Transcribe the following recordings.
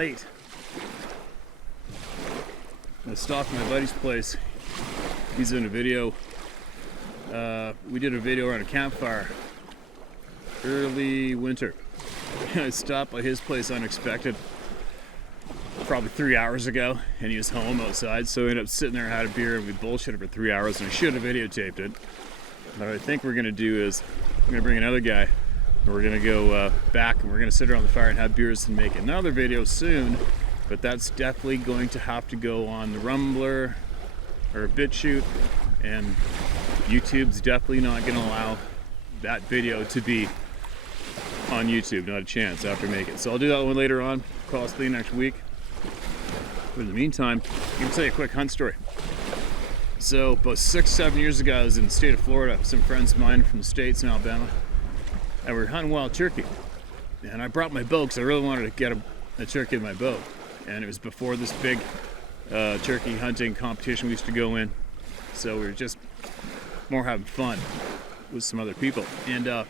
late. I stopped at my buddy's place. He's in a video. We did a video around a campfire. Early winter. I stopped by his place unexpected. Probably 3 hours ago, and he was home outside, so we ended up sitting there, had a beer, and we bullshitted for 3 hours, and I should have videotaped it. But what I think we're gonna do is, I'm gonna bring another guy, and we're gonna go back, and we're gonna sit around the fire and have beers and make another video soon, but that's definitely going to have to go on the Rumbler, or BitChute, and YouTube's definitely not gonna allow that video to be on YouTube, not a chance after I make it. So I'll do that one later on, possibly next week. But in the meantime, I can tell you a quick hunt story. So about 6-7 years ago, I was in the state of Florida with some friends of mine from the States in Alabama, and we were hunting wild turkey. And I brought my bow because I really wanted to get a turkey in my bow. And it was before this big turkey hunting competition we used to go in. So we were just more having fun with some other people. And I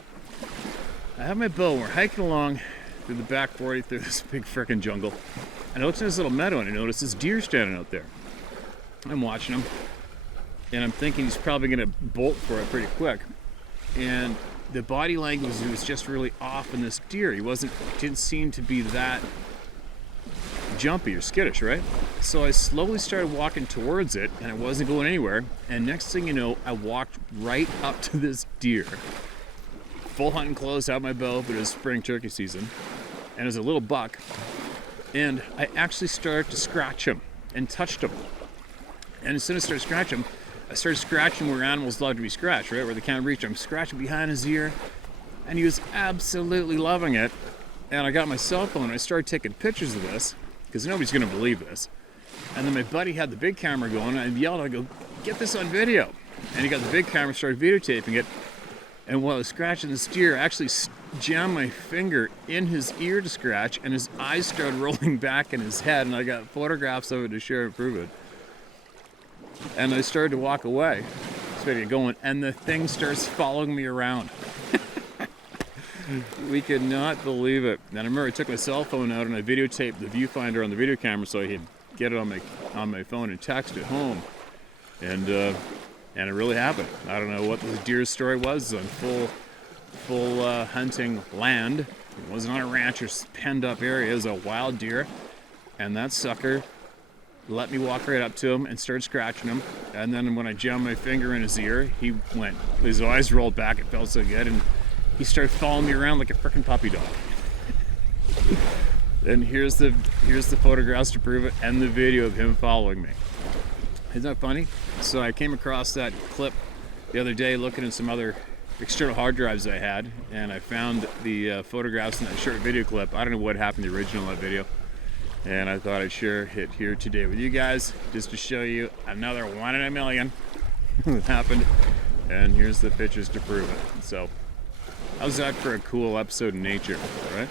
have my bow, and we're hiking along through the back 40 through this big frickin' jungle. And I looked in this little meadow and I noticed this deer standing out there. I'm watching him, and I'm thinking he's probably gonna bolt for it pretty quick. And the body language was just really off in this deer. Didn't seem to be that jumpy or skittish, right? So I slowly started walking towards it, and it wasn't going anywhere. And next thing you know, I walked right up to this deer. Full hunting clothes, out my bow, but it was spring turkey season. And it was a little buck. And I actually started to scratch him and touched him. And as soon as I started scratching him, I started scratching where animals love to be scratched, right? Where they can't reach. I'm scratching behind his ear, and he was absolutely loving it. And I got my cell phone and I started taking pictures of this, because nobody's gonna believe this. And then my buddy had the big camera going, and I yelled, I go, get this on video. And he got the big camera, started videotaping it. And while I was scratching this deer, I actually jammed my finger in his ear to scratch, and his eyes started rolling back in his head, and I got photographs of it to share and prove it. And I started to walk away, so I get going, and the thing starts following me around. We could not believe it. And I remember I took my cell phone out and I videotaped the viewfinder on the video camera so I could get it on my phone and text it home. And it really happened. I don't know what the deer's story was. It was on full hunting land. It wasn't on a ranch or penned up area. It was a wild deer, and that sucker let me walk right up to him and started scratching him. And then when I jammed my finger in his ear, his eyes rolled back. It felt so good, and he started following me around like a frickin' puppy dog. And here's the photographs to prove it, and the video of him following me. Isn't that funny? So I came across that clip the other day looking at some other external hard drives I had, and I found the photographs in that short video clip. I don't know what happened to the original of that video, and I thought I'd share it here today with you guys just to show you another 1 in a million that happened, and here's the pictures to prove it. So how's that for a cool episode of nature, right?